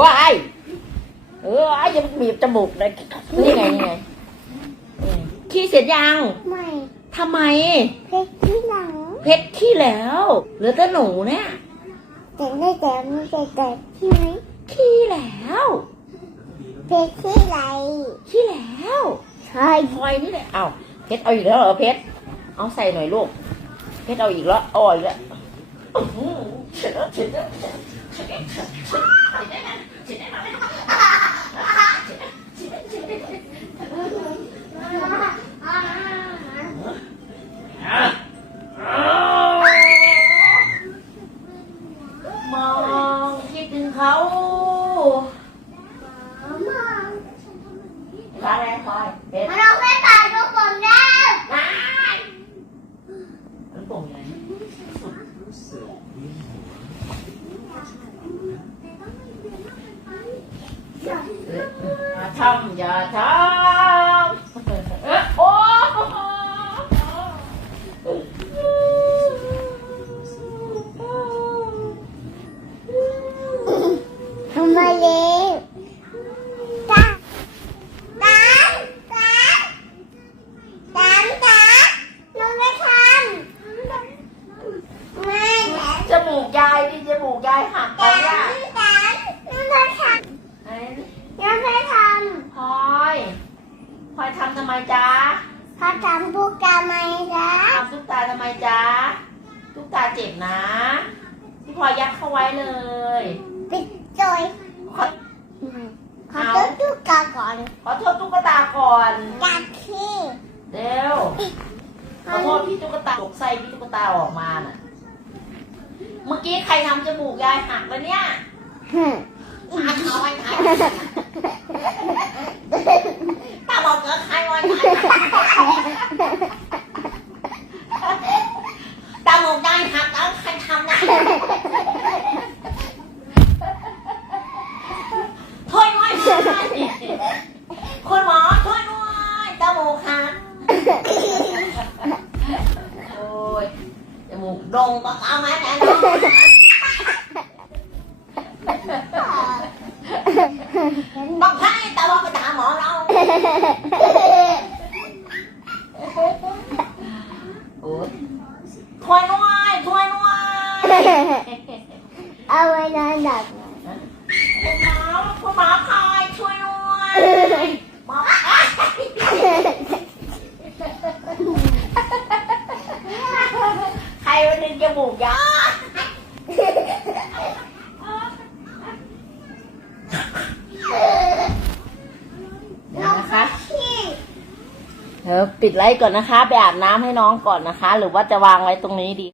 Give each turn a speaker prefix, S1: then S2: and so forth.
S1: ว้ายเออไอ้ยังบีบจมูกเลยนี่ไงนี่ไงนี่ขี้เสร็จยัง
S2: ไม่
S1: ทำไม
S2: เพชรที่หลัง
S1: เพชรขี้แล้วเหลือแต่หนูเนี่ย
S2: แต่ไม่แต่ไม่แต่แต่ที่ไหม
S1: ขี้แล้ว
S2: เพชรที่ไหล
S1: ขี้แล้ว
S2: ใช่
S1: พลอยนี่แหละเอาเพชรเอาอีกแล้วเหรอเพชรเอาใส่หน่อยลูกเพชรเอาอีกแล้วเอาอีกแล้วอื้อหือเสร็จแล้วเสร็จแล้ว เสร็จแล้วเสร็จแล้วเสร็จแล้วมองคิดถึงเขาร้านอะไรพลอยเพชร
S2: เราไม่ตายทุกคนแล้ว
S1: ร้านมันโป่งยัง อย่าทำอย่าทำเอ๊ะโอ้
S2: ทำไมเล็กตาตาตาตาตาเราไม่ทำไม่
S1: จมูกยายดิจมูกยายหักไป
S2: ตา
S1: อะ
S2: ตาเราไม่ท
S1: ไอ้นี่ำ
S2: เราไม่ท
S1: พลอย พลอยทำทำไมจ๊ะำ
S2: เขาทำพวกกาไม่ได้
S1: ทำตุ๊กตาทำไมจ๊ะตุ๊กตาเจ็บนะ พี่พลอยยัดเข้าไว้เลย
S2: ปิดจอย
S1: ขอ
S2: ขอตัวตุ๊กตาก่อน
S1: ขอโทษตุ๊กตาก่อน
S2: กัดที่
S1: เร็วขอโทษพี่ตุ๊กตาตกไส้พี่ตุ๊กตาออกมาน่ะ เมื่อกี้ใครทำจมูกยายหักแล้วเนี่ย
S2: ฮึ่ม
S1: มาเขาไว้ใครตาบอกเจอใครไว้ใครตาบอกยายหักแล้วใครทำนะช่วยหน่อย คุณหมอช่วยหน่อยตาบอกหักโอ้ยจมูกโด่งก็เอาไหมแน่นอนบอกให้แต่ว่าไปหาหมอเราโอ้ยช่วยหน่อยช่วยหน่อย
S2: เอาไว้นอนดับ
S1: คุณหมอคุณหมอคอยช่วยหน่อยหมอใคร มาดึงจมูกยาเดี๋ยวนะคะ
S2: ที่
S1: เดี๋ยวปิดไลฟ์ก่อนนะคะ ไปอาบน้ำให้น้องก่อนนะคะ หรือว่าจะวางไว้ตรงนี้ดี